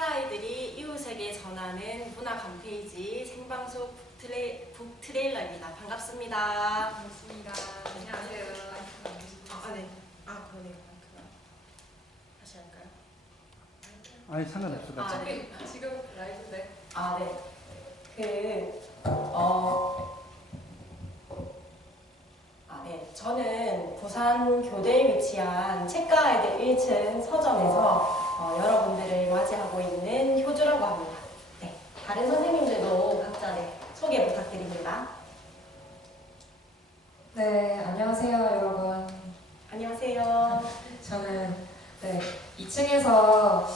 책가 아이들이 이웃에게 전하는 문화 홈페이지 생방송 북트레일러입니다. 반갑습니다. 반갑습니다. 안녕하세요. 네. 그러네요. 다시 할까요? 아니 상관없어요. 네. 지금 라이브인데. 네. 네. 저는 부산 교대에 위치한 책가 아이들 1층 서점에서 여러분들을 맞이하고 있는 효주라고 합니다. 네. 다른 선생님들도 각자 소개 부탁드립니다. 네, 안녕하세요, 여러분. 안녕하세요. 저는 2층에서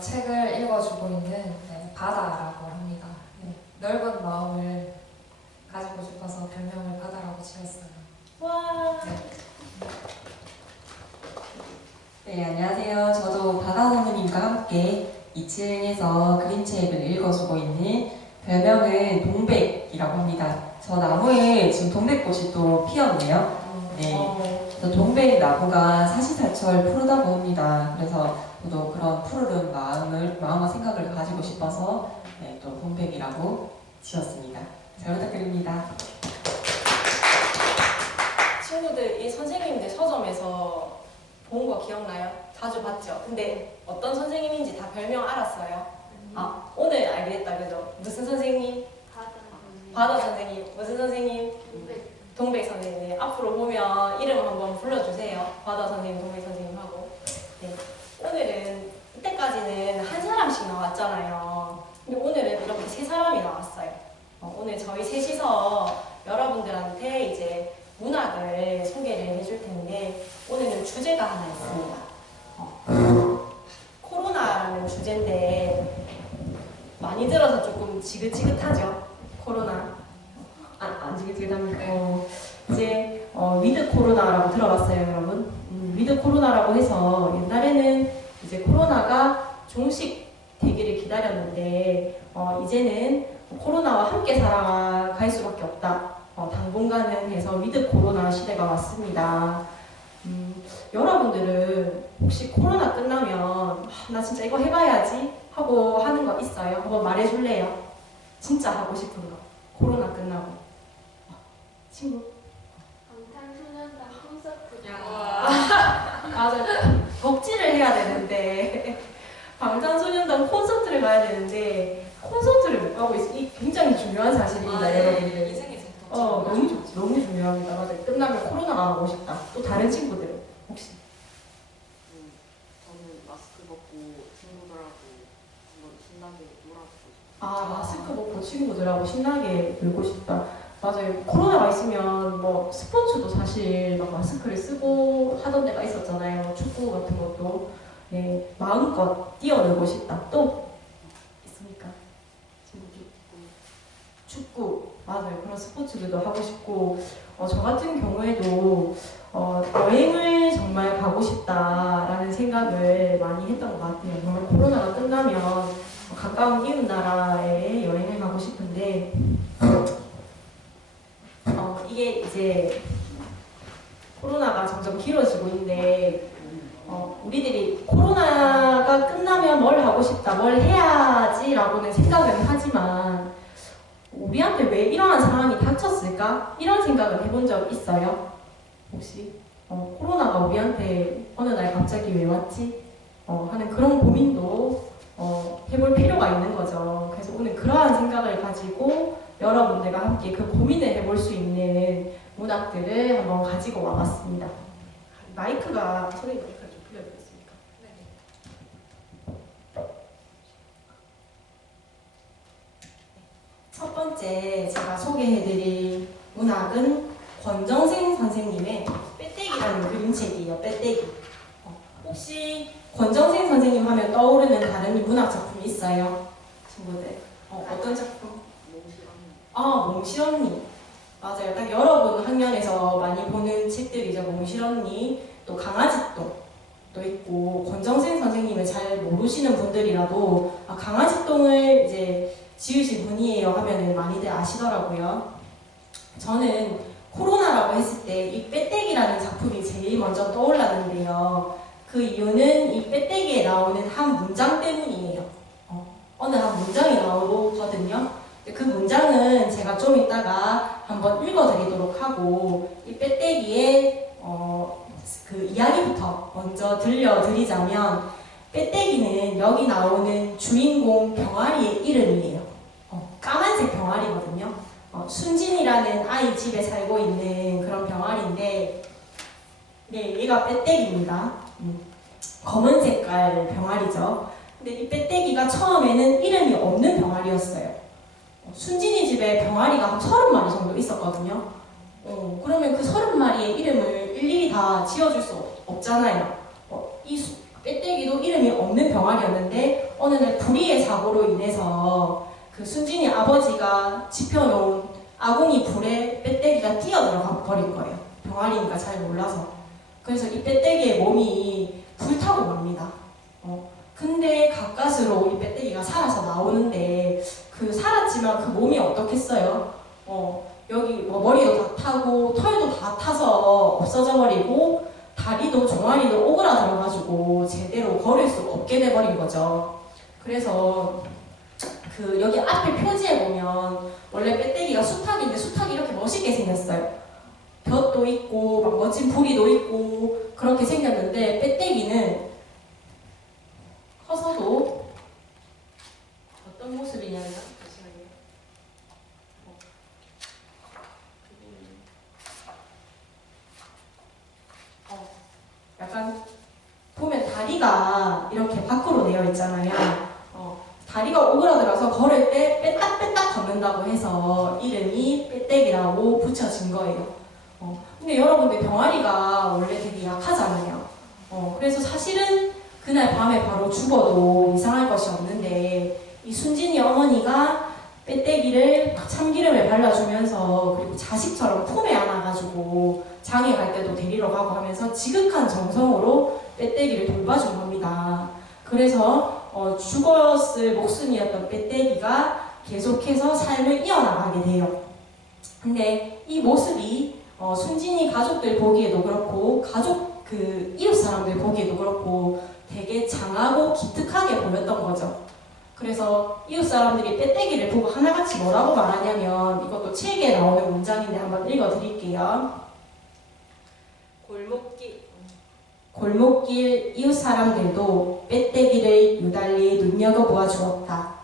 책을 읽어주고 있는 바다라고 합니다. 넓은 마음을 가지고 싶어서 별명을 바다라고 지었어요. 와. 네, 안녕하세요. 저도 바다 선생님과 함께 2층에서 그림책을 읽어주고 있는 별명은 동백이라고 합니다. 저 나무에 지금 동백꽃이 또 피었네요. 네, 저 동백 나무가 사시사철 푸르다고 합니다. 그래서 저도 그런 푸르른 마음과 생각을 가지고 싶어서 또 동백이라고 지었습니다. 잘 부탁드립니다. 친구들, 이 선생님들 서점에서 본 거 기억나요? 자주 봤죠? 근데 어떤 선생님인지 다 별명 알았어요? 오늘 알게 됐다, 그죠? 무슨 선생님? 바다 선생님. 무슨 선생님? 동백 선생님. 네, 앞으로 보면 이름 한번 불러주세요. 바다 선생님, 동백 선생님하고. 네. 오늘은, 이때까지는 한 사람씩 나왔잖아요. 근데 오늘은 이렇게 세 사람이 나왔어요. 오늘 저희 셋이서 여러분들한테 이제 문학을 소개를 해줄 텐데, 오늘은 주제가 하나 있습니다. 코로나라는 주제인데, 많이 들어서 조금 지긋지긋하죠? 코로나. 안 지긋지긋합니까? 이제, 위드 코로나라고 들어봤어요, 여러분? 위드 코로나라고 해서 옛날에는 이제 코로나가 종식되기를 기다렸는데, 이제는 코로나와 함께 살아갈 수밖에 없다. 당분간은 해서 위드 코로나 시대가 왔습니다. 여러분들은 혹시 코로나 끝나면 나 진짜 이거 해봐야지 하고 하는 거 있어요? 한번 말해줄래요? 진짜 하고 싶은 거. 코로나 끝나고. 친구? 방탄소년단 콘서트. 맞아. 덕질을 해야 되는데 방탄소년단 콘서트를 가야 되는데 콘서트를 못 가고 있어. 이 굉장히 중요한 사실입니다, 여러분들. 인생에서 너무 좋지. 너무 중요합니다. 맞아요. 끝나면 코로나가 가고 싶다. 또 다른 친구들은 혹시? 저는 마스크 벗고 친구들하고 한번 신나게 놀아보고 싶어요. 마스크 벗고 친구들하고 신나게 놀고 싶다. 맞아요. 코로나가 있으면 뭐 스포츠도 사실 막 마스크를 쓰고 하던 데가 있었잖아요. 축구 같은 것도. 네, 마음껏 뛰어놀고 싶다. 또 있습니까? 축구. 맞아요. 그런 스포츠들도 하고 싶고, 저 같은 경우에도 여행을 정말 가고 싶다라는 생각을 많이 했던 것 같아요. 정말 코로나가 끝나면 가까운 이웃 나라에 여행을 가고 싶은데, 이게 이제 코로나가 점점 길어지고 있는데, 우리들이 코로나가 끝나면 뭘 하고 싶다, 뭘 해야지라고는 생각은 하지만, 우리한테 왜 이러한 상황이 닥쳤을까? 이런 생각을 해본 적 있어요? 혹시? 코로나가 우리한테 어느 날 갑자기 왜 왔지? 하는 그런 고민도 해볼 필요가 있는 거죠. 그래서 오늘 그러한 생각을 가지고 여러분들과 함께 그 고민을 해볼 수 있는 문학들을 한번 가지고 와봤습니다. 마이크가, 선생님 마이크가 좀 빌려드리겠습니까? 첫 번째 제가 소개해드릴 문학은 권정생 선생님의 빼떼기라는 그림책이에요. 빼떼기. 혹시 권정생 선생님 하면 떠오르는 다른 문학 작품이 있어요? 친구들. 어떤 작품? 몽실언니. 맞아요. 딱 여러분 학년에서 많이 보는 책들이죠. 몽실언니, 또 강아지똥도 있고, 권정생 선생님을 잘 모르시는 분들이라도 강아지똥을 이제 지으신 분이에요 하면은 많이들 아시더라고요. 저는 코로나라고 했을 때 이 빼떼기라는 작품이 제일 먼저 떠올랐는데요. 그 이유는 이 빼떼기에 나오는 한 문장 때문이에요. 어느 한 문장이 나오거든요. 그 문장은 제가 좀 이따가 한번 읽어드리도록 하고 이 빼떼기의 그 이야기부터 먼저 들려드리자면 빼떼기는 여기 나오는 주인공 병아리의 이름이에요. 까만색 병아리거든요. 순진이라는 아이 집에 살고 있는 그런 병아리인데 네, 얘가 빼떼기입니다. 검은 색깔 병아리죠. 근데 이 빼떼기가 처음에는 이름이 없는 병아리였어요. 순진이 집에 병아리가 한 30마리 정도 있었거든요. 그러면 그 30마리의 이름을 일일이 다 지어줄 수 없잖아요. 이 빼떼기도 이름이 없는 병아리였는데 어느 날 불의의 사고로 인해서 그 순진이 아버지가 지펴놓은 아궁이 불에 빼떼기가 뛰어들어가 버린 거예요. 병아리니까 잘 몰라서. 그래서 이 빼떼기의 몸이 불타고 맙니다. 근데 가까스로 이 빼떼기가 살아서 나오는데 그 살았지만 그 몸이 어떻겠어요? 여기 뭐 머리도 다 타고 털도 다 타서 없어져 버리고 다리도 종아리도 오그라들어가지고 제대로 걸을 수 없게 돼버린 거죠. 그래서 그 여기 앞에 표지에 보면 원래 빼떼기가 수탉인데 수탉이 이렇게 멋있게 생겼어요. 볕도 있고 막 멋진 부리도 있고 그렇게 생겼는데 빼떼기는 커서도 어떤 모습이냐면 잠시만요. 약간 보면 다리가 이렇게 밖으로 되어 있잖아요. 다리가 오그라들어서 걸을 때 빼딱빼딱 걷는다고 해서 이름이 빼떼기라고 붙여진 거예요. 근데 여러분들 병아리가 원래 되게 약하잖아요. 그래서 사실은 그날 밤에 바로 죽어도 이상할 것이 없는데 이 순진이 어머니가 빼떼기를 참기름에 발라주면서 그리고 자식처럼 품에 안아가지고 장에 갈 때도 데리러 가고 하면서 지극한 정성으로 빼떼기를 돌봐준 겁니다. 그래서 죽었을 목숨이었던 빼떼기가 계속해서 삶을 이어나가게 돼요. 근데 이 모습이 순진이 가족들 보기에도 그렇고 그 이웃 사람들 보기에도 그렇고 되게 장하고 기특하게 보였던 거죠. 그래서 이웃 사람들이 빼떼기를 보고 하나같이 뭐라고 말하냐면 이것도 책에 나오는 문장인데 한번 읽어드릴게요. 골목길 이웃 사람들도 빼떼기를 유달리 눈여겨보아 주었다.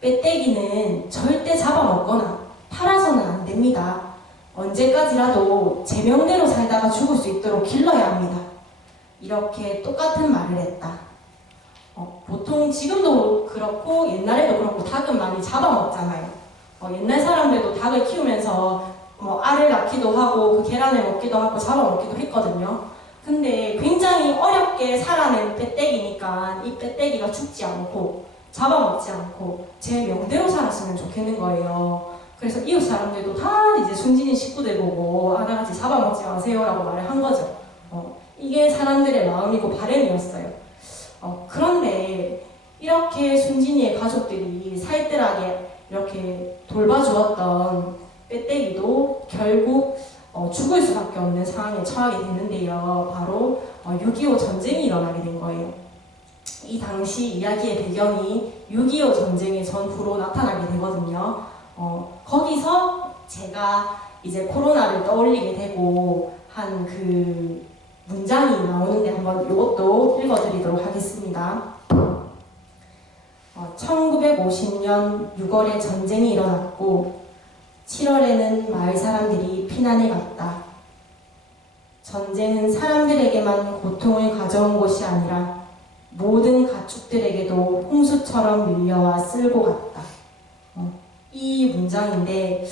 빼떼기는 절대 잡아먹거나 팔아서는 안 됩니다. 언제까지라도 제 명대로 살다가 죽을 수 있도록 길러야 합니다. 이렇게 똑같은 말을 했다. 보통 지금도 그렇고 옛날에도 그렇고 닭은 많이 잡아먹잖아요. 옛날 사람들도 닭을 키우면서 알을 낳기도 하고 그 계란을 먹기도 하고 잡아먹기도 했거든요. 근데 굉장히 어렵게 살아낸 빼떼기니까 이 빼떼기가 죽지 않고 잡아먹지 않고 제 명대로 살았으면 좋겠는 거예요. 그래서 이웃 사람들도 다 이제 순진이 식구들 보고 하나같이 잡아먹지 마세요라고 말을 한 거죠. 이게 사람들의 마음이고 바람이었어요. 그런데 이렇게 순진이의 가족들이 살뜰하게 이렇게 돌봐주었던 빼떼기도 결국 죽을 수밖에 없는 상황에 처하게 되는데요. 바로 6.25 전쟁이 일어나게 된 거예요. 이 당시 이야기의 배경이 6.25 전쟁의 전후로 나타나게 되거든요. 거기서 제가 이제 코로나를 떠올리게 되고 한 그 문장이 나오는데 한번 이것도 읽어드리도록 하겠습니다. 1950년 6월에 전쟁이 일어났고 7월에는 마을 사람들이 피난해 갔다. 전쟁은 사람들에게만 고통을 가져온 것이 아니라 모든 가축들에게도 홍수처럼 밀려와 쓸고 갔다. 이 문장인데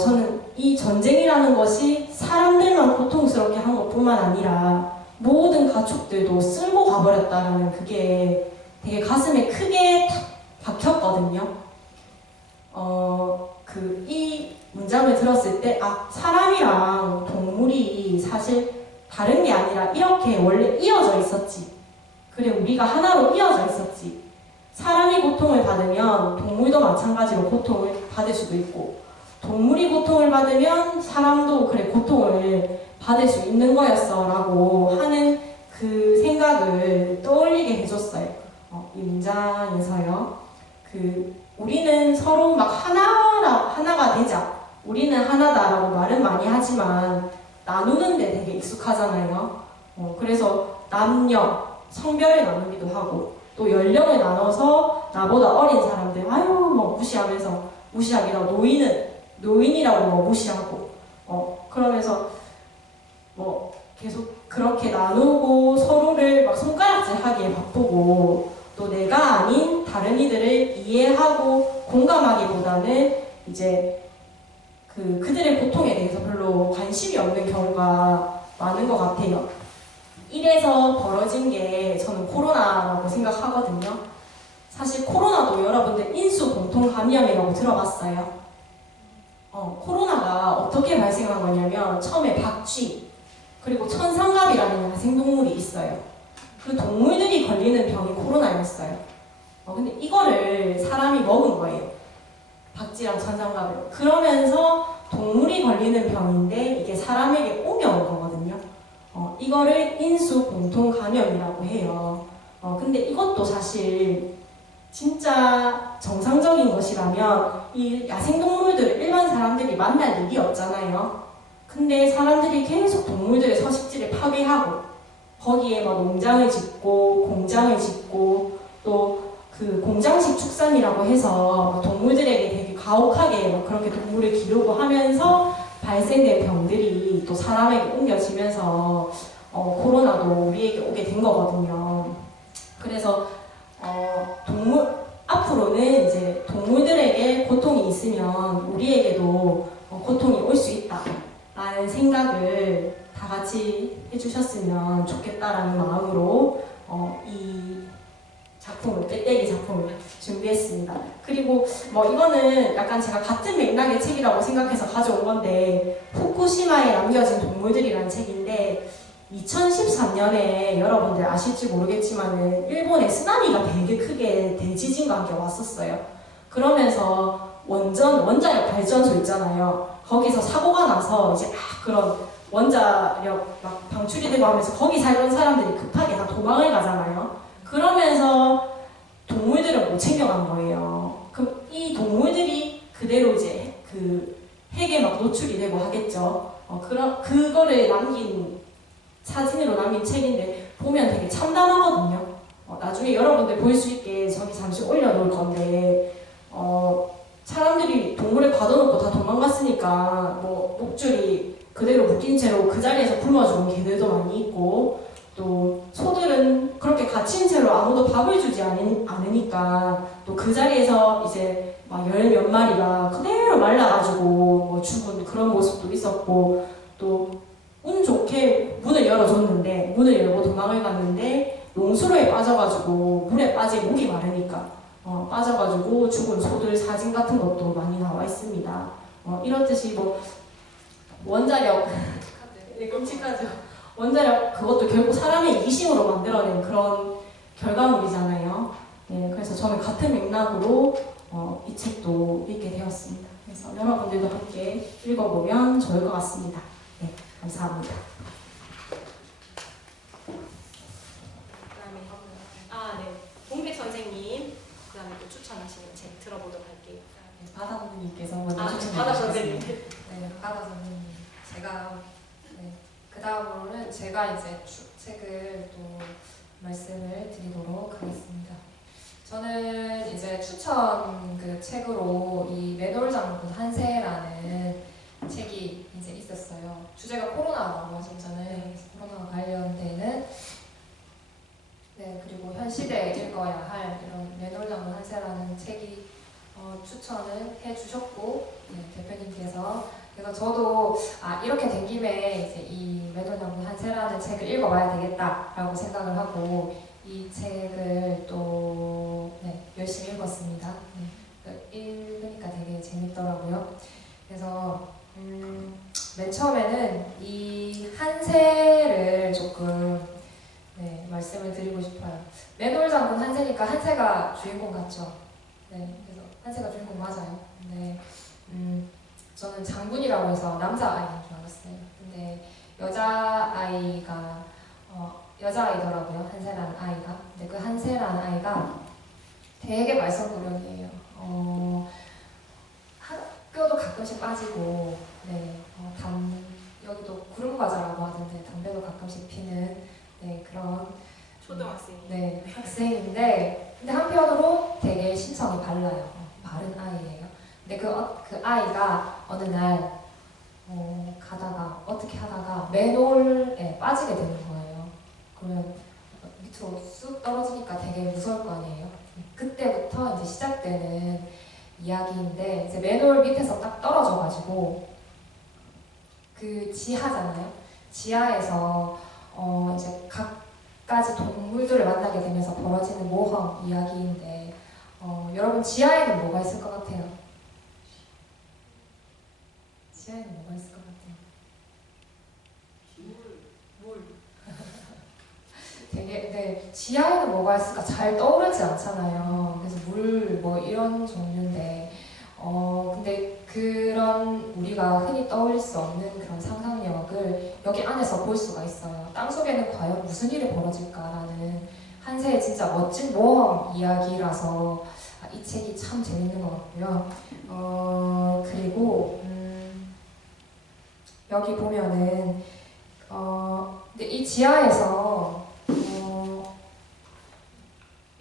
저는 이 전쟁이라는 것이 사람들만 고통스럽게 한 것뿐만 아니라 모든 가축들도 쓸고 가버렸다라는 그게 되게 가슴에 크게 박혔거든요. 이 문장을 들었을 때 사람이랑 동물이 사실 다른 게 아니라 이렇게 원래 이어져 있었지. 그래 우리가 하나로 이어져 있었지. 사람이 고통을 받으면 동물도 마찬가지로 고통을 받을 수도 있고 동물이 고통을 받으면 사람도 그래 고통을 받을 수 있는 거였어 라고 하는 그 생각 하잖아요. 그래서 남녀, 성별을 나누기도 하고 또 연령을 나눠서 나보다 어린 사람들 아유 뭐 무시하기도 노인이라고 뭐 무시하고 그러면서 뭐 계속 그렇게 나누고 서로를 막 손가락질하기에 바쁘고 또 내가 아닌 다른 이들을 이해하고 공감하기보다는 이제 그들의 고통에 대해서 별로 관심이 없는 경우가 많은 것 같아요. 이래서 벌어진 게 저는 코로나라고 생각하거든요. 사실 코로나도 여러분들 인수 공통 감염이라고 들어봤어요. 코로나가 어떻게 발생한 거냐면 처음에 박쥐 그리고 천상갑이라는 야생동물이 있어요. 그 동물들이 걸리는 병이 코로나였어요. 근데 이거를 사람이 먹은 거예요. 박쥐랑 천상갑을. 그러면서 동물이 걸리는 병인데 이게 사람에게 옮겨온 거거든요. 이거를 인수 공통 감염이라고 해요. 근데 이것도 사실 진짜 정상적인 것이라면 이 야생동물들을 일반 사람들이 만날 일이 없잖아요. 근데 사람들이 계속 동물들의 서식지를 파괴하고 거기에 막 농장을 짓고 공장을 짓고 또 그 공장식 축산이라고 해서 동물들에게 되게 가혹하게 막 그렇게 동물을 기르고 하면서 발생된 병들이 또 사람에게 옮겨지면서 코로나도 우리에게 오게 된 거거든요. 그래서 앞으로는 이제 동물들에게 고통이 있으면 우리에게도 고통이 올 수 있다라는 생각을 다 같이 해주셨으면 좋겠다라는 마음으로 이 작품을, 떼떼기 작품을 준비했습니다. 그리고 이거는 약간 제가 같은 맥락의 책이라고 생각해서 가져온 건데 후쿠시마에 남겨진 동물들이라는 책인데 2013년에 여러분들 아실지 모르겠지만은 일본에 쓰나미가 되게 크게 대지진과 함께 왔었어요. 그러면서 원자력 발전소 있잖아요. 거기서 사고가 나서 이제 그런 원자력 막 방출이 되고 하면서 거기 살던 사람들이 급하게 다 도망을 가잖아요. 그러면서 동물들을 못 챙겨간 거예요. 그럼 이 동물들이 그대로 이제 그 핵에 막 노출이 되고 하겠죠. 그거를 사진으로 남긴 책인데 보면 되게 참담하거든요. 나중에 여러분들 볼 수 있게 저기 잠시 올려놓을 건데 사람들이 동물을 가둬놓고 다 도망갔으니까 뭐 목줄이 그대로 묶인 채로 그 자리에서 굶어 죽은 개들도 많이 있고 또 소들은 그렇게 갇힌 채로 아무도 밥을 주지 않으니까 또 그 자리에서 이제 막 열 몇 마리가 그대로 말라가지고 뭐 죽은 그런 모습도 있었고 또 운 좋게 문을 열어줬는데 문을 열고 도망을 갔는데 용수로에 빠져가지고 물에 빠지고 목이 마르니까 빠져가지고 죽은 소들 사진 같은 것도 많이 나와 있습니다. 이렇듯이 뭐 원자력 네, 끔찍하죠. 원자력 그것도 결국 사람의 이기심으로 만들어낸 그런 결과물이잖아요. 네, 그래서 저는 같은 맥락으로 이 책도 읽게 되었습니다. 그래서 여러분들도 함께 읽어보면 좋을 것 같습니다. 네, 감사합니다. 그다음에 네, 동백 선생님 그다음에 또 추천하시는 책 들어보도록 할게요. 바다 선생님께서 먼저 추천해 바다 주셨습니다. 선생님. 네, 바다 선생님. 제가 그 다음으로는 제가 이제 책을 또 말씀을 드리도록 하겠습니다. 저는 이제 추천 그 책으로 이 매놀 장군 한세라는 책이 이제 있었어요. 주제가 코로나라고 하셨잖아요. 그래서 코로나와 관련되는 그리고 현 시대에 읽어야 할 이런 매놀 장군 한세라는 책이 추천을 해주셨고 대표님께서 그래서 저도 이렇게 된 김에 이제 이 매놀 장군 한세라는 책을 읽어봐야 되겠다라고 생각을 하고 이 책을 또 열심히 읽었습니다. 읽으니까 되게 재밌더라고요. 그래서 맨 처음에는 이 한세를 조금 말씀을 드리고 싶어요. 매놀 장군 한세니까 한세가 주인공 같죠? 그래서 한세가 주인공 맞아요. 근데 저는 장군이라고 해서 남자아이인 줄 알았어요. 근데 여자아이더라고요. 한세라는 아이가. 근데 그 한세라는 아이가 되게 말썽꾸러기예요. 학교도 가끔씩 빠지고, 여기도 구름과자라고 하던데 담배도 가끔씩 피는 네, 그런 초등학생. 네, 학생인데 근데 한편으로 되게 신성이 발라요. 바른 아이예요. 근데 그 아이가 어느 날 가다가 어떻게 하다가 맨홀에 빠지게 되는 거예요. 그러면 밑으로 쑥 떨어지니까 되게 무서울 거 아니에요. 그때부터 이제 시작되는 이야기인데 이제 맨홀 밑에서 딱 떨어져가지고 그 지하잖아요. 지하에서 이제 각가지 동물들을 만나게 되면서 벌어지는 모험 이야기인데 여러분 지하에는 뭐가 있을 것 같아요? 지하에는 뭐가 있을 것 같아요? 물. 되게 네 지하에는 뭐가 있을까 잘 떠오르지 않잖아요. 그래서 물 뭐 이런 종류인데 근데 그런 우리가 흔히 떠올릴 수 없는 그런 상상력을 여기 안에서 볼 수가 있어요. 땅속에는 과연 무슨 일이 벌어질까라는 한세의 진짜 멋진 모험 이야기라서 이 책이 참 재밌는 것 같고요. 그리고 여기 보면은 근데 이 지하에서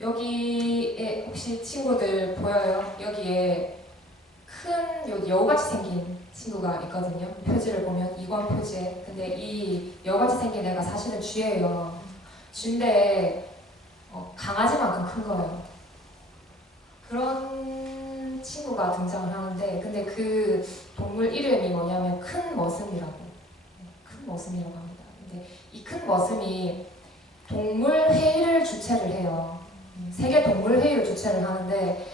여기에 혹시 친구들 보여요? 여기에 큰 여우같이 생긴 친구가 있거든요. 표지를 보면 이권 표지에. 근데 이 여우같이 생긴 애가 사실은 쥐예요. 쥐인데 강아지만큼 큰 거예요. 그런 친구가 등장을 하는데 근데 그 동물 이름이 뭐냐면 큰 머슴이라고. 큰 머슴이라고 합니다. 근데 이 큰 머슴이 동물 회의를 주최를 해요. 세계 동물 회의를 주최를 하는데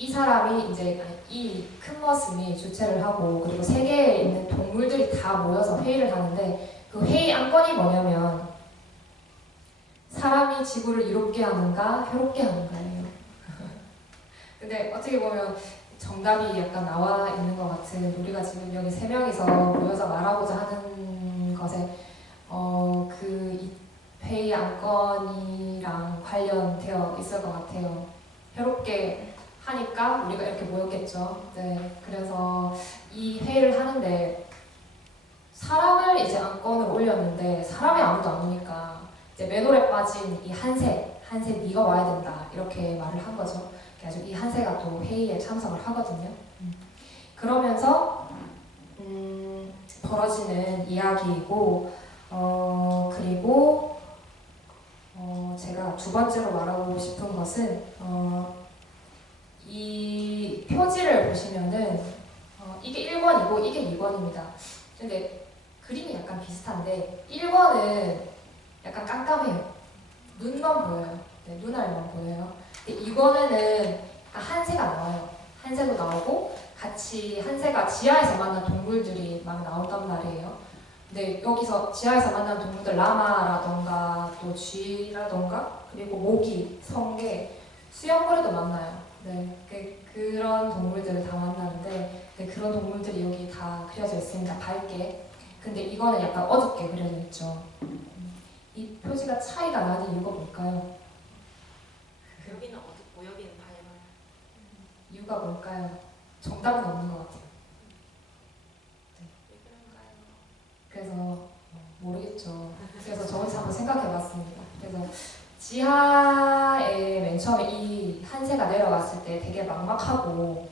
이 사람이 이제 이 큰 머슴이 주최를 하고 그리고 세계에 있는 동물들이 다 모여서 회의를 하는데 그 회의 안건이 뭐냐면 사람이 지구를 이롭게 하는가 해롭게 하는가예요. 근데 어떻게 보면 정답이 약간 나와 있는 것 같은 우리가 지금 여기 3명이서 모여서 말하고자 하는 것에 이 회의 안건이랑 관련되어 있을 것 같아요. 해롭게 하니까 우리가 이렇게 모였겠죠. 네, 그래서 이 회의를 하는데 사람을 이제 안건을 올렸는데 사람이 아무도 안 오니까 이제 맨홀에 빠진 이 한세 네가 와야 된다 이렇게 말을 한 거죠. 그래서 이 한세가 또 회의에 참석을 하거든요. 그러면서 벌어지는 이야기이고 그리고 제가 두 번째로 말하고 싶은 것은 이 표지를 보시면은 이게 1권이고 이게 2권입니다. 근데 그림이 약간 비슷한데 1권은 약간 깜깜해요. 눈만 보여요. 네, 눈알만 보여요. 근데 2권에는 한새가 나와요. 한새도 나오고 같이 한새가 지하에서 만난 동물들이 막 나온단 말이에요. 근데 여기서 지하에서 만난 동물들 라마라던가 또 쥐라던가 그리고 모기, 성게, 수염고래도 만나요. 네, 그런 동물들을 다 만나는데 그런 동물들이 여기 다 그려져 있습니다. 밝게. 근데 이거는 약간 어둡게 그려져 있죠. 이 표지가 차이가 나는 이유가 뭘까요? 여기는 어둡고 여기는 밝아요. 이유가 뭘까요? 정답은 없는 것 같아요. 왜 그런가요? 그래서 모르겠죠. 그래서 저번에 한번 생각해봤습니다. 그래서 지하에 맨 처음에 이 한새가 내려갔을 때 되게 막막하고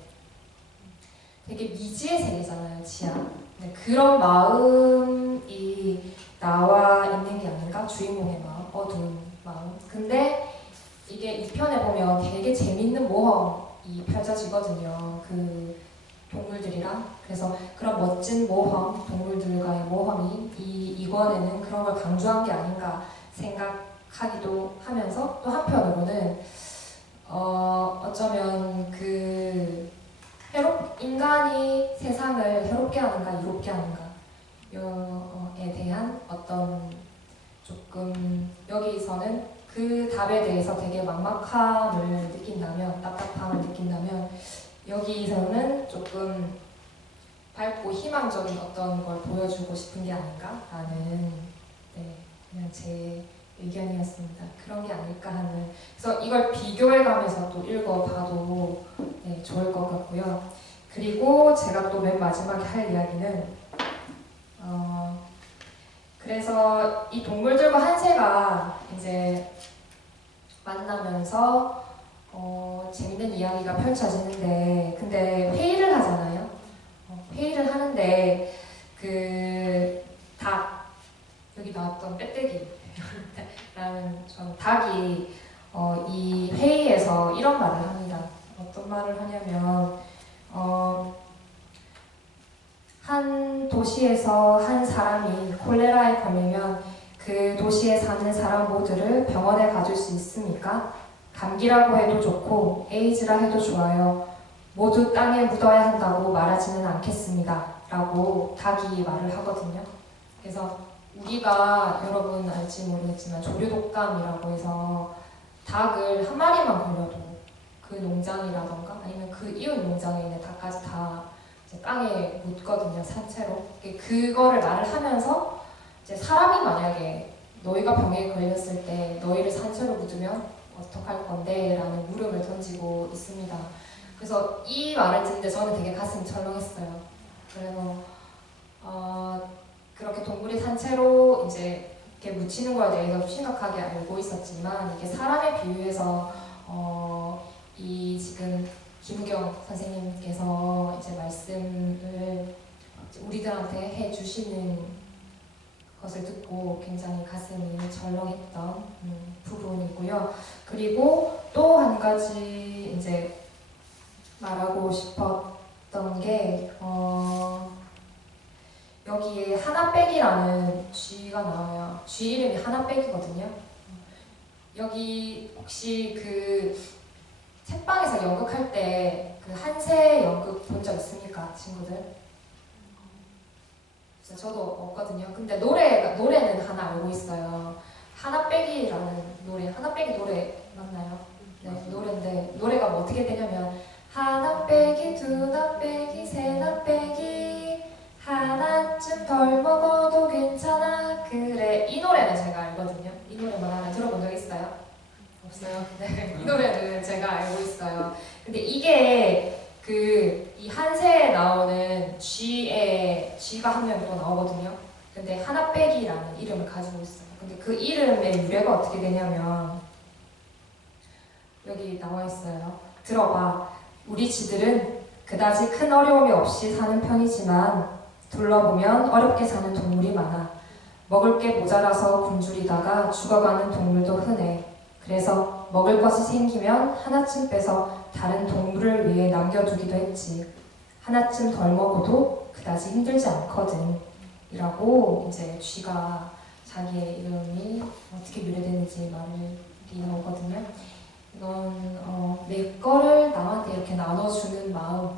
되게 미지의 세계잖아요, 지하. 네, 그런 마음이 나와 있는 게 아닌가? 주인공의 마음, 어두운 마음. 근데 이게 2편에 보면 되게 재밌는 모험이 펼쳐지거든요. 그 동물들이랑. 그래서 그런 멋진 모험, 동물들과의 모험이 이 2권에는 그런 걸 강조한 게 아닌가 생각하기도 하면서 또 한편으로는 어쩌면 인간이 세상을 해롭게 하는가 이롭게 하는가에 대한 어떤 조금 여기서는 그 답에 대해서 되게 막막함을 느낀다면 답답함을 느낀다면 여기서는 조금 밝고 희망적인 어떤 걸 보여주고 싶은 게 아닌가라는 그냥 제 의견이었습니다. 그런 게 아닐까 하는. 그래서 이걸 비교해가면서 또 읽어봐도 좋을 것 같고요. 그리고 제가 또 맨 마지막에 할 이야기는 그래서 이 동물들과 한새가 이제 만나면서 재밌는 이야기가 펼쳐지는데, 근데 회의를 하잖아요. 회의를 하는데 그 닭, 여기 나왔던 빼떼기라는 전 닭이 이 회의에서 이런 말을 합니다. 어떤 말을 하냐면 한 도시에서 한 사람이 콜레라에 걸리면 그 도시에 사는 사람 모두를 병원에 가줄 수 있습니까? 감기라고 해도 좋고 에이즈라 해도 좋아요. 모두 땅에 묻어야 한다고 말하지는 않겠습니다. 라고 닭이 말을 하거든요. 그래서 우리가 여러분 알지 모르겠지만 조류독감이라고 해서 닭을 한 마리만 걸려도 그 농장이라던가 아니면 그 이웃 농장에 있는 닭까지 다 이제 땅에 묻거든요, 산채로. 그거를 말을 하면서 이제 사람이 만약에 너희가 병에 걸렸을 때 너희를 산채로 묻으면 어떡할 건데? 라는 물음을 던지고 있습니다. 그래서 이 말을 듣는데 저는 되게 가슴이 철렁했어요. 그래서 그렇게 동물이 산채로 이제 이렇게 묻히는 거에 대해서 심각하게 알고 있었지만 이게 사람에 비유해서 이 지금 김우경 선생님께서 이제 말씀을 우리들한테 해주시는 것을 듣고 굉장히 가슴이 절렁했던 부분이고요. 그리고 또 한 가지 이제 말하고 싶었던 게 여기에 하나빼기라는 쥐가 나와요. 쥐 이름이 하나빼기거든요. 여기 혹시 그 책방에서 연극할 때 그 한새 연극 본 적 있습니까, 친구들? 저도 없거든요. 근데 노래는 하나 알고 있어요. 하나빼기라는 노래, 하나빼기 노래 맞나요? 네, 노래인데 노래가 뭐 어떻게 되냐면 하나 빼기, 두나 빼기, 세나 빼기 하나쯤 덜 먹어도 괜찮아 그래. 이 노래는 제가 알거든요. 이 노래만 하나 들어본 적 있어요? 없어요? 네, 이 노래는 제가 알고 있어요. 근데 이게 이 한새에 나오는 쥐가 한 명 또 나오거든요. 근데 하나빼기라는 이름을 가지고 있어요. 근데 그 이름의 유래가 어떻게 되냐면 여기 나와 있어요. 들어봐. 우리 쥐들은 그다지 큰 어려움이 없이 사는 편이지만 둘러보면 어렵게 사는 동물이 많아. 먹을 게 모자라서 굶주리다가 죽어가는 동물도 흔해. 그래서 먹을 것이 생기면 하나쯤 빼서 다른 동물을 위해 남겨두기도 했지. 하나쯤 덜 먹어도 그다지 힘들지 않거든. 이라고 이제 쥐가 자기의 이름이 어떻게 유래되는지 말이 나오거든요. 이건 내 거를 남한테 이렇게 나눠주는 마음을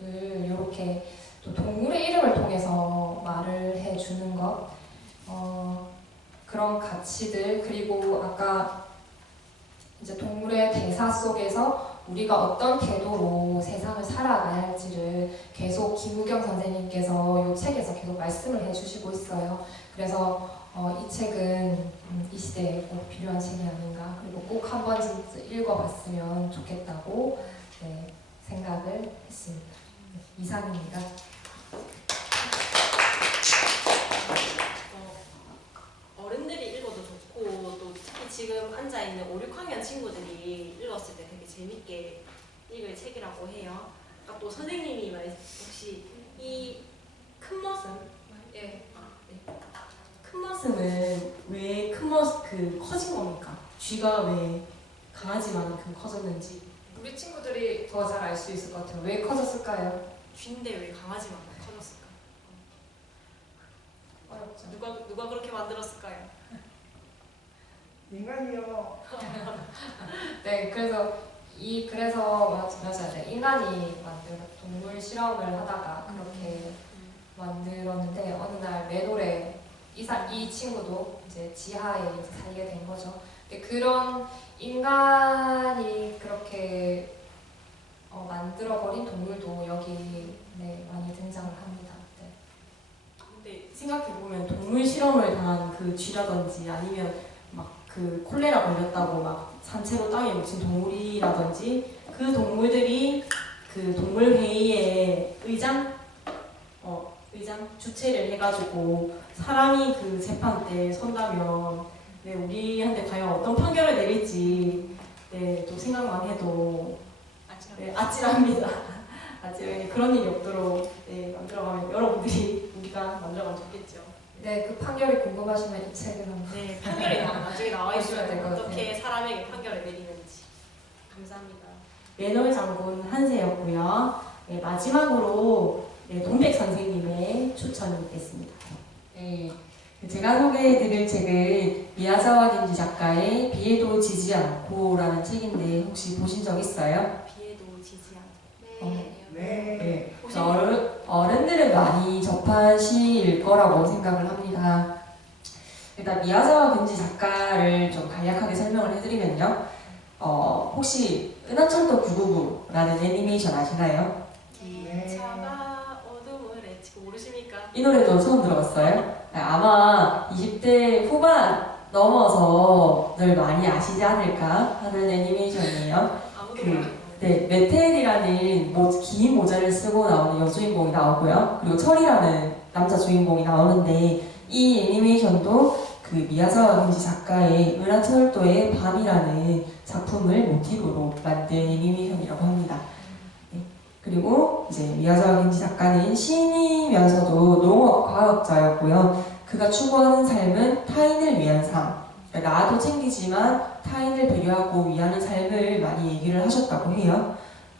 이렇게 또 동물의 이름을 통해서 말을 해주는 것, 그런 가치들, 그리고 아까 이제 동물의 대사 속에서 우리가 어떤 태도로 세상을 살아가야 할지를 계속 김우경 선생님께서 이 책에서 계속 말씀을 해주시고 있어요. 그래서 이 책은 이 시대에 꼭 필요한 책이 아닌가, 그리고 꼭 한 번쯤 읽어봤으면 좋겠다고 생각을 했습니다. 이상입니다. 어른들이 읽어도 좋고 또 특히 지금 앉아있는 5, 6학년 친구들이 읽었을 때 되게 재밌게 읽을 책이라고 해요. 아까 또 선생님이 혹시 이 큰 머슴? 네. 큰 머슴은 왜 커진 겁니까? 쥐가 왜 강아지만큼 커졌는지. 우리 친구들이 더 잘 알 수 있을 것 같아요. 왜 커졌을까요? 쥐인데 왜 강아지만큼 커졌을까? 어렵죠. 누가 그렇게 만들었을까요? 인간이요. 네, 그래서 맞아요. 네, 인간이 동물 실험을 하다가 그렇게 만들었는데 어느 날 매놀에 이 친구도 이제 지하에 이제 살게 된 거죠. 근데 그런 인간이 그렇게 만들어버린 동물도 여기 많이 등장을 합니다. 네. 근데 생각해보면 동물 실험을 당한 그 쥐라든지 아니면 막 그 콜레라 걸렸다고 막 산채로 땅에 묻힌 동물이라든지 그 동물들이 그 동물회의의 의장 주최를 해가지고 사람이 그 재판 때 선다면 네, 우리한테 과연 어떤 판결을 내릴지 네, 또 생각만 해도 네, 아찔합니다. 아찔해 그런 일이 없도록 네, 만들어가면 여러분들이 우리가 만들어가면 좋겠죠. 네, 그 판결이 궁금하시면 이 책을 한번. 네, 판결이 나중에 나와 보시면 될것 있으면 같아요. 어떻게 사람에게 판결을 내리는지. 감사합니다. 매놀 장군 한세였고요. 네, 마지막으로 네, 동백 선생님의 추천이 있겠습니다. 네, 제가 소개해드릴 책은 미야자와 겐지 작가의 비에도 지지 않고라는 책인데 혹시 보신 적 있어요? 비에도 지지 않고. 네. 어른들은 많이 접한 시일 거라고 생각을 합니다. 일단 미야자와 겐지 작가를 좀 간략하게 설명을 해드리면요. 혹시 은하철도 999라는 애니메이션 아시나요? 차가 어둠을 헤치고 모르십니까? 이 노래도 처음 들어봤어요? 아마 20대 후반 넘어서들 많이 아시지 않을까 하는 애니메이션이에요. 아무도 그, 모르겠어요. 네, 메텔이라는 긴 모자를 쓰고 나오는 여주인공이 나오고요. 그리고 철이라는 남자 주인공이 나오는데 이 애니메이션도 그 미야자와 겐지 작가의 은하철도의 밤이라는 작품을 모티브로 만든 애니메이션이라고 합니다. 네. 그리고 이제 미야자와 겐지 작가는 시인이면서도 농업 과학자였고요. 그가 추구하는 삶은 타인을 위한 삶, 그러니까 나도 챙기지만 타인을 배려하고 위하는 삶을 많이 얘기를 하셨다고 해요.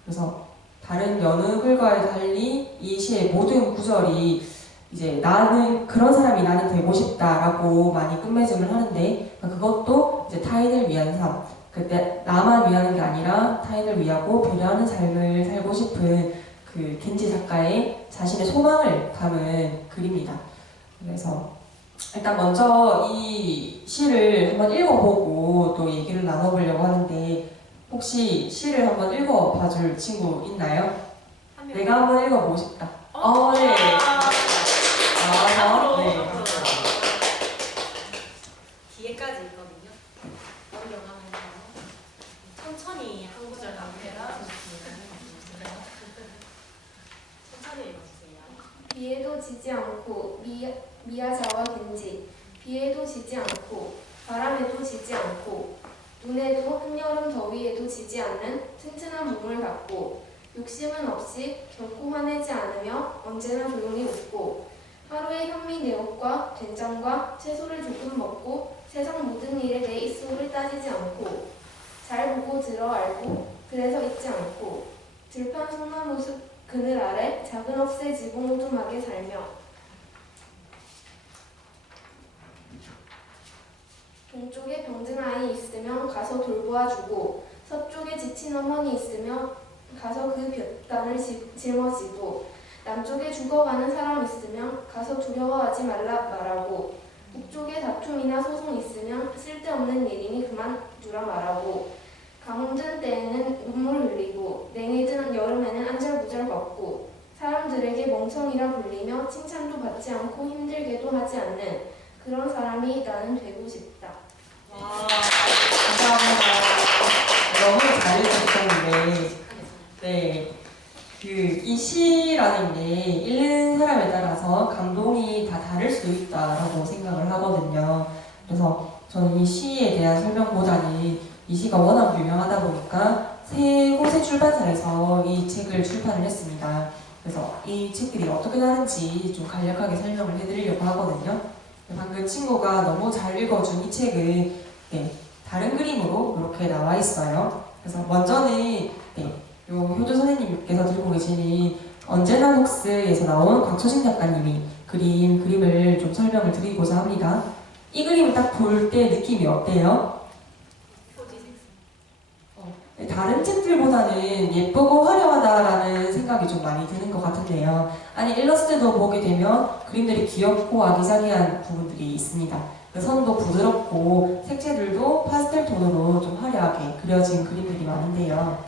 그래서 다른 여느 글과의 달리 이 시의 모든 구절이 이제 나는 그런 사람이 나는 되고 싶다라고 많이 끝맺음을 하는데 그것도 이제 타인을 위한 삶, 그때 나만 위하는 게 아니라 타인을 위하고 배려하는 삶을 살고 싶은 그 겐지 작가의 자신의 소망을 담은 글입니다. 그래서 일단 먼저 이 시를 한번 읽어보고 또 얘기를 나눠보려고 하는데 혹시 시를 한번 읽어봐 줄 친구 있나요? 내가 한번 읽어보고 싶다. 네. 네. 뒤에까지 있거든요. 넘겨가면서 천천히 한 구절 남겨라. 천천히 읽어주세요. 비에도 지지 않고 미야자와 겐지 비에도 지지 않고 바람에도 지지 않고 눈에도 한여름 더위에도 지지 않는 튼튼한 몸을 갖고 욕심은 없이 결코 화내지 않으며 언제나 조용히 웃고 하루에 현미 네 옷과 된장과 채소를 조금 먹고 세상 모든 일에 내 입속을 따지지 않고 잘 보고 들어 알고 그래서 잊지 않고 들판 소나무 숲 그늘 아래 작은 억새 지붕 오두막에 살며 동쪽에 병든 아이 있으면 가서 돌보아주고 서쪽에 지친 어머니 있으면 가서 그 볕단을 짊어지고 남쪽에 죽어가는 사람 있으면 가서 두려워하지 말라 말하고 북쪽에 다툼이나 소송 있으면 쓸데없는 일이니 그만두라 말하고 가뭄든 때에는 눈물 흘리고 냉해든 여름에는 안절부절 걷고 사람들에게 멍청이라 불리며 칭찬도 받지 않고 힘들게도 하지 않는 그런 사람이 나는 되고 싶다. 와, 감사합니다. 너무 잘 읽으셨는데, 네. 이 시라는 게 읽는 사람에 따라서 감동이 다 다를 수 있다라고 생각을 하거든요. 그래서 저는 이 시에 대한 설명보다는 이 시가 워낙 유명하다 보니까 세 곳의 출판사에서 이 책을 출판을 했습니다. 그래서 이 책들이 어떻게 다른지 좀 간략하게 설명을 해드리려고 하거든요. 방금 친구가 너무 잘 읽어준 이 책은 네, 다른 그림으로 이렇게 나와 있어요. 그래서 먼저는 요 효주 선생님께서 들고 계시는 언제나 녹스에서 나온 곽초진 작가님이 그림을 좀 설명을 드리고자 합니다. 이 그림을 딱 볼 때 느낌이 어때요? 다른 책들보다는 예쁘고 화려하다라는 생각이 좀 많이 드는 것 같은데요. 아니 일러스트도 보게 되면 그림들이 귀엽고 아기자기한 부분들이 있습니다. 선도 부드럽고 색채들도 파스텔 톤으로 좀 화려하게 그려진 그림들이 많은데요.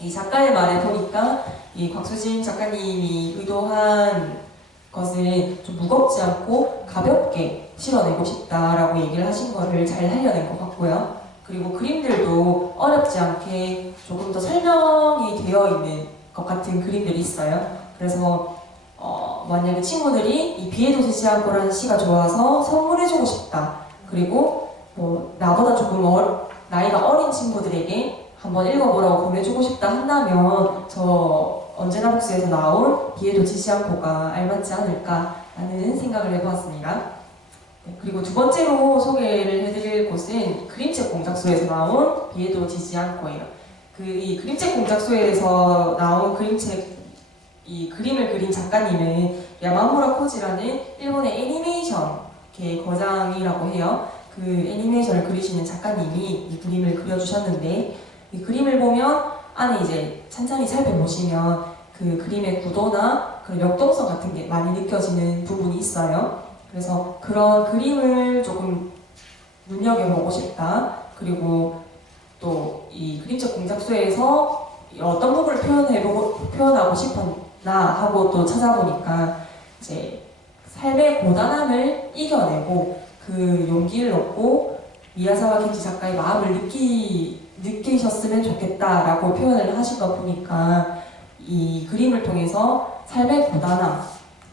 이 작가의 말에 보니까 이 곽수진 작가님이 의도한 것은 좀 무겁지 않고 가볍게 실어내고 싶다라고 얘기를 하신 거를 잘 살려낸 것 같고요. 그리고 그림들도 어렵지 않게 조금 더 설명이 되어 있는 것 같은 그림들이 있어요. 그래서 만약에 친구들이 이 비에도 지지 않고라는 시가 좋아서 선물해주고 싶다. 그리고 뭐 나보다 조금 나이가 어린 친구들에게 한번 읽어보라고 보내주고 싶다 한다면 저 언제나 복수에서 나온 비에도 지지 않고가 알맞지 않을까라는 생각을 해보았습니다. 네, 그리고 두 번째로 소개를 해드릴 곳은 그림책 공작소에서 나온 비에도 지지 않고예요. 이 그림책 공작소에서 나온 이 그림을 그린 작가님은 야마무라 코지라는 일본의 애니메이션계 거장이라고 해요. 그 애니메이션을 그리시는 작가님이 이 그림을 그려주셨는데 이 그림을 보면 안에 이제 찬찬히 살펴보시면 그 그림의 구도나 그런 역동성 같은 게 많이 느껴지는 부분이 있어요. 그래서 그런 그림을 조금 눈여겨보고 싶다. 그리고 또 이 그림책 공작소에서 어떤 부분을 표현하고 싶었나 하고 또 찾아보니까 이제 삶의 고단함을 이겨내고 그 용기를 얻고 미야자와 겐지 작가의 마음을 느끼셨으면 좋겠다라고 표현을 하신 거 보니까 이 그림을 통해서 삶의 고단함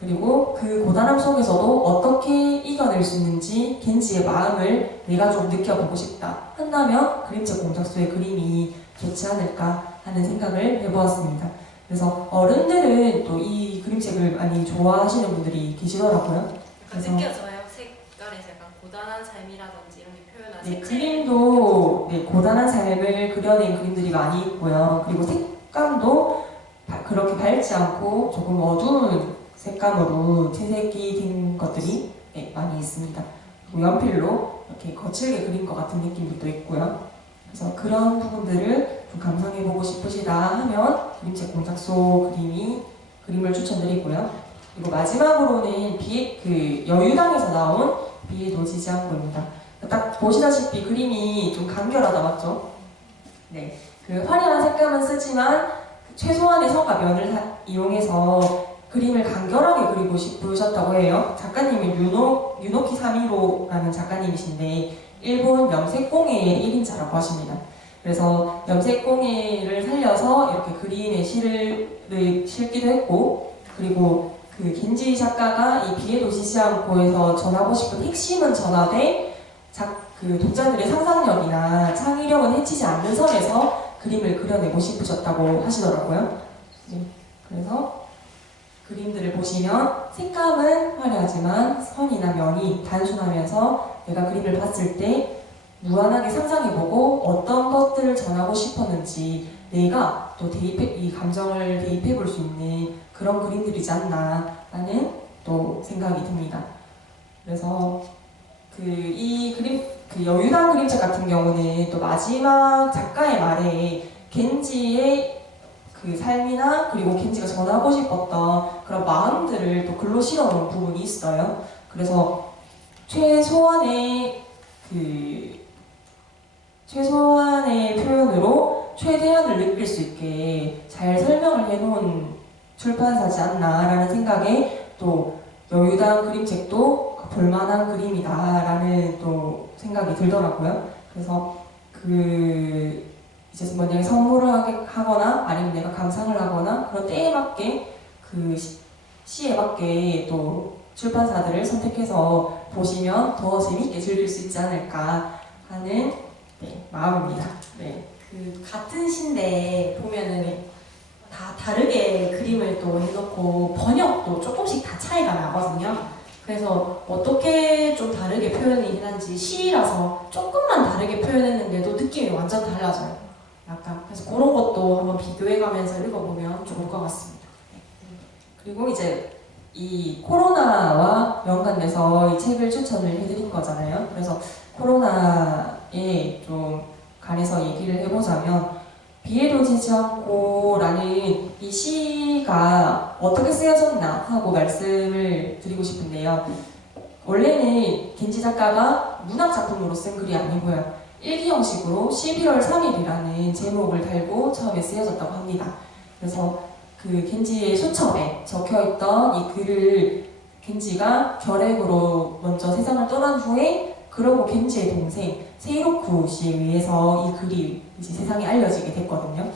그리고 그 고단함 속에서도 어떻게 이겨낼 수 있는지 겐지의 마음을 내가 좀 느껴보고 싶다 한다면 그림책 공작소의 그림이 좋지 않을까 하는 생각을 해보았습니다. 그래서 어른들은 또 이 그림책을 많이 좋아하시는 분들이 계시더라고요. 그래서 느껴져요. 색깔에서 약간 고단한 삶이라든지 이런 게 표현한 네, 그림도 고단한 삶을 그려낸 그림들이 많이 있고요. 그리고 색감도 그렇게 밝지 않고 조금 어두운 색감으로 채색이 된 것들이 많이 있습니다. 그리고 연필로 이렇게 거칠게 그린 것 같은 느낌도 있고요. 그래서 그런 부분들을 좀 감상해보고 싶으시다 하면 그림책 공작소 그림을 추천드리고요. 그리고 마지막으로는 여유당에서 나온 비에도 지지 않고입니다. 딱 보시다시피 그림이 좀 간결하다 맞죠? 네, 그 화려한 색감은 쓰지만 최소한의 성과 면을 이용해서 그림을 간결하게 그리고 싶으셨다고 해요. 작가님은 유노키 사미로라는 작가님이신데 일본 염색공예의 1인자라고 하십니다. 그래서 염색공예를 살려서 이렇게 그림의 시를 실기도 했고 그리고 그 겐지 작가가 이 비에도 지지 않고에서 전하고 싶은 핵심은 전하되 그 독자들의 상상력이나 창의력은 해치지 않는 선에서 그림을 그려내고 싶으셨다고 하시더라고요. 네, 그래서 그림들을 보시면 색감은 화려하지만 선이나 면이 단순하면서 내가 그림을 봤을 때 무한하게 상상해보고 어떤 것들을 전하고 싶었는지 내가 또 이 감정을 대입해볼 수 있는 그런 그림들이지 않나 하는 또 생각이 듭니다. 그래서 이 여유당 그림책 같은 경우는 또 마지막 작가의 말에 겐지의 그 삶이나 그리고 겐지가 전하고 싶었던 그런 마음들을 또 글로 실어놓은 부분이 있어요. 그래서 최소한의 표현으로 최대한을 느낄 수 있게 잘 설명을 해놓은 출판사지 않나라는 생각에 또 여유당 그림책도 볼만한 그림이다라는 또 생각이 들더라고요. 그래서 이제 만약에 선물을 하거나 아니면 내가 감상을 하거나 그런 때에 맞게 그 시에 맞게 또 출판사들을 선택해서 보시면 더 재밌게 즐길 수 있지 않을까 하는 마음입니다. 네. 같은 시인데 보면은 다 다르게 그림을 또 해놓고 번역도 조금씩 다 차이가 나거든요. 그래서 어떻게 좀 다르게 표현이 했는지 시라서 조금만 다르게 표현했는데도 느낌이 완전 달라져요. 약간 그래서 그런 것도 한번 비교해가면서 읽어보면 좋을 것 같습니다. 그리고 이제 이 코로나와 연관돼서 이 책을 추천을 해드린 거잖아요. 그래서 코로나에 좀 관해서 얘기를 해보자면 비에도 지지 않고라는 이 시가 어떻게 쓰여졌나 하고 말씀을 드리고 싶은데요. 원래는 겐지 작가가 문학 작품으로 쓴 글이 아니고요. 일기 형식으로 11월 3일이라는 제목을 달고 처음에 쓰여졌다고 합니다. 그래서 그 겐지의 수첩에 적혀있던 이 글을 겐지가 결핵으로 먼저 세상을 떠난 후에 그러고 겐지의 동생 세이로쿠 씨에 의해서 이 글이 이제 세상에 알려지게 됐거든요.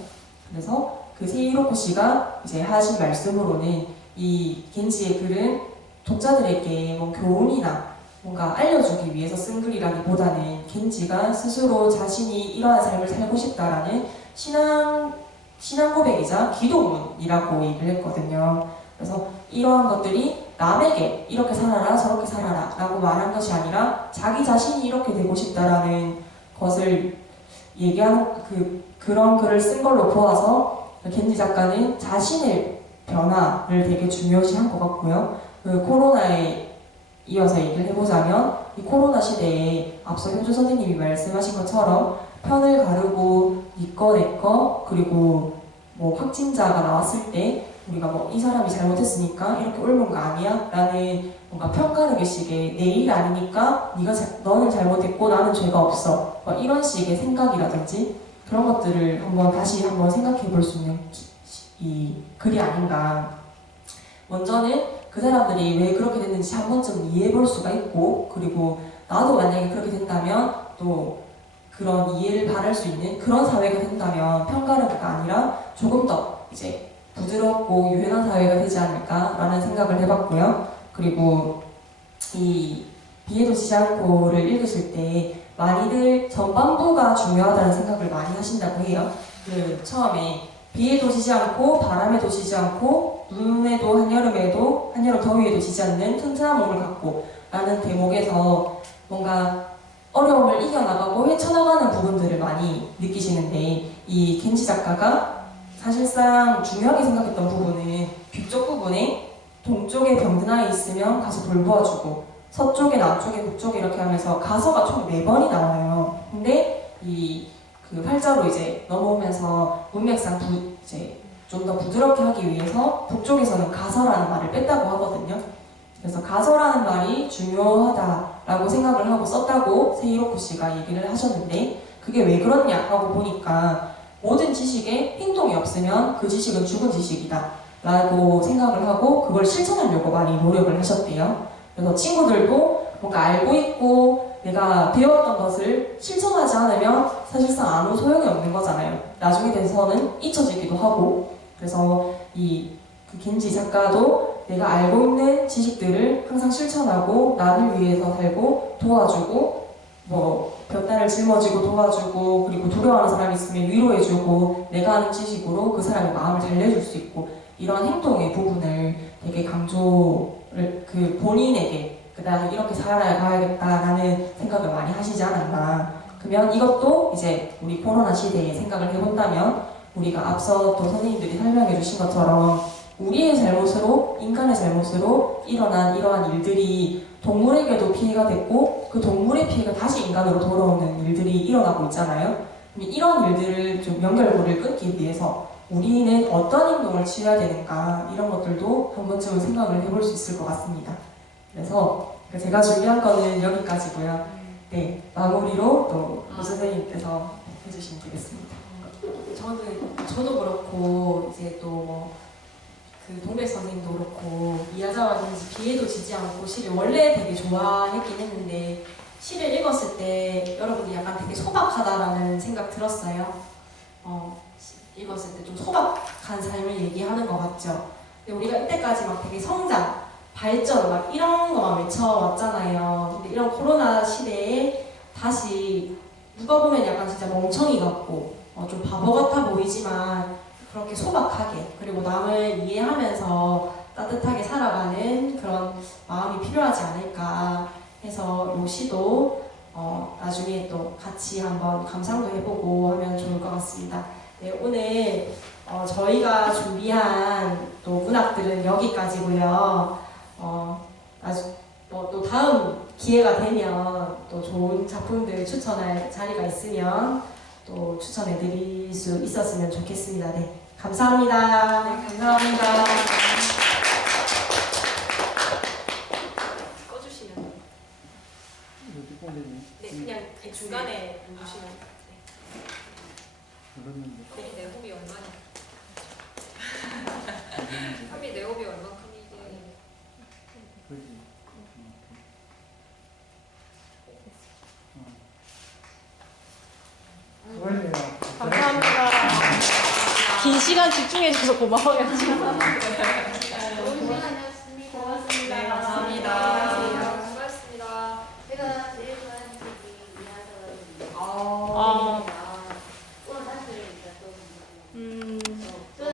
그래서 그 세이로쿠 씨가 이제 하신 말씀으로는 이 겐지의 글은 독자들에게 뭐 교훈이나 뭔가 알려주기 위해서 쓴 글이라기보다는 겐지가 스스로 자신이 이러한 삶을 살고 싶다라는 신앙 고백이자 기도문이라고 얘기를 했거든요. 그래서 이러한 것들이 남에게 이렇게 살아라 저렇게 살아라 라고 말한 것이 아니라 자기 자신이 이렇게 되고 싶다라는 것을 얘기하는 그런 글을 쓴 걸로 보아서 겐지 작가는 자신의 변화를 되게 중요시한 것 같고요. 그 코로나에 이어서 얘기를 해보자면 이 코로나 시대에 앞서 효주 선생님이 말씀하신 것처럼 편을 가르고 니꺼 내꺼 그리고 뭐 확진자가 나왔을 때 우리가 뭐 이 사람이 잘못했으니까 이렇게 옳은 거 아니야? 라는 뭔가 편가르기 식의 내 일 아니니까 너는 잘못했고 나는 죄가 없어 뭐 이런 식의 생각이라든지 그런 것들을 다시 한번 생각해 볼 수 있는 이 글이 아닌가. 먼저는 그 사람들이 왜 그렇게 됐는지 한 번쯤 이해해 볼 수가 있고 그리고 나도 만약에 그렇게 된다면 또 그런 이해를 바랄 수 있는 그런 사회가 된다면 편가르기가 아니라 조금 더 이제 부드럽고 유연한 사회가 되지 않을까라는 생각을 해봤고요. 그리고 이 비에도 지지 않고를 읽으실 때 많이들 전반부가 중요하다는 생각을 많이 하신다고 해요. 처음에 비에도 지지 않고 바람에도 지지 않고 눈에도 한여름 더위에도 지지 않는 튼튼한 몸을 갖고 라는 대목에서 뭔가 어려움을 이겨나가고 헤쳐나가는 부분들을 많이 느끼시는데 이 겐지 작가가 사실상 중요하게 생각했던 부분은 뒤쪽 부분에 동쪽에 병든 아이 있으면 가서 돌보아주고 서쪽에 남쪽에 북쪽에 이렇게 하면서 가서가 총 4번이 나와요. 근데 그 활자로 이제 넘어오면서 문맥상 이제 좀 더 부드럽게 하기 위해서 북쪽에서는 가서라는 말을 뺐다고 하거든요. 그래서 가서라는 말이 중요하다라고 생각을 하고 썼다고 세이로쿠 씨가 얘기를 하셨는데 그게 왜 그렇냐 하고 보니까 모든 지식에 행동이 없으면 그 지식은 죽은 지식이다 라고 생각을 하고 그걸 실천하려고 많이 노력을 하셨대요. 그래서 친구들도 뭔가 알고 있고 내가 배웠던 것을 실천하지 않으면 사실상 아무 소용이 없는 거잖아요. 나중에 돼서는 잊혀지기도 하고. 그래서 그 겐지 작가도 내가 알고 있는 지식들을 항상 실천하고 나를 위해서 살고 도와주고 뭐 볕다를 짊어지고 도와주고 그리고 두려워하는 사람이 있으면 위로해주고 내가 아는 지식으로 그 사람의 마음을 달래줄 수 있고 이런 행동의 부분을 되게 강조를 본인에게 나는 이렇게 살아가야겠다라는 생각을 많이 하시지 않았나. 그러면 이것도 이제 우리 코로나 시대에 생각을 해본다면 우리가 앞서 또 선생님들이 설명해 주신 것처럼 우리의 잘못으로 인간의 잘못으로 일어난 이러한 일들이 동물에게도 피해가 됐고 그 동물의 피해가 다시 인간으로 돌아오는 일들이 일어나고 있잖아요. 이런 일들을 좀 연결고리를 끊기 위해서 우리는 어떤 행동을 취해야 되는가 이런 것들도 한 번쯤은 생각을 해볼 수 있을 것 같습니다. 그래서 제가 준비한 거는 여기까지고요. 네, 마무리로 또 선생님께서 해주시면 되겠습니다. 저도 그렇고 이제 또 그 동백 선생님도 그렇고 미야자와 겐지 비에도 지지 않고 시를 원래 되게 좋아했긴 했는데 시를 읽었을 때 여러분들이 약간 되게 소박하다라는 생각 들었어요. 읽었을 때 좀 소박한 삶을 얘기하는 것 같죠. 근데 우리가 이때까지 막 되게 성장, 발전 막 이런 거만 외쳐왔잖아요. 근데 이런 코로나 시대에 다시 누가 보면 약간 진짜 멍청이 같고 좀 바보 같아 보이지만 그렇게 소박하게 그리고 남을 이해하면서 따뜻하게 살아가는 그런 마음이 필요하지 않을까 해서 이 시도 나중에 또 같이 한번 감상도 해보고 하면 좋을 것 같습니다. 네, 오늘 저희가 준비한 또 문학들은 여기까지고요. 또 다음 기회가 되면 또 좋은 작품들 추천할 자리가 있으면 또 추천해 드릴 수 있었으면 좋겠습니다. 네, 감사합니다. 네, 감사합니다. 꺼주시면. 여기 꼴리네. 네, 그냥 중간에 누르시면. 그러면 컴이 내 홈이 얼마나? 컴이 내 홈이 얼마큼이지? 그지. 수고했네요. 감사합니다. 긴 시간 집중해주셔서 고마워요. 우리 시간이었습니다.